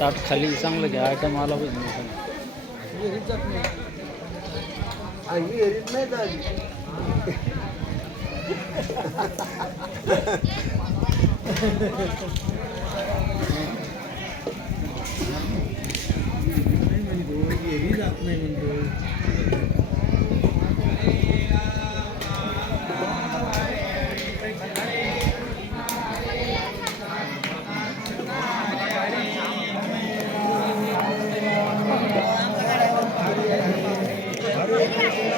ताट खाली चांगलं घ्या आयटम आला पाहिजे मोठा.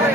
हरे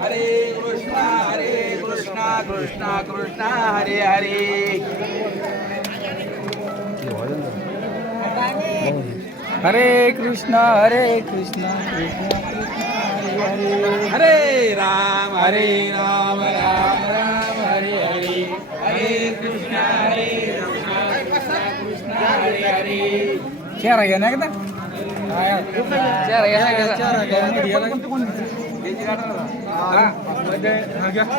हरे कृष्णा हरे कृष्णा कृष्णा कृष्णा हरे हरे. हरे कृष्णा हरे कृष्णा कृष्णा कृष्णा हरे राम हरे राम राम राम हरे हरे. हरे कृष्णा हरे कृष्णा कृष्णा हरे हरे. चेहरा घ्या ना हा,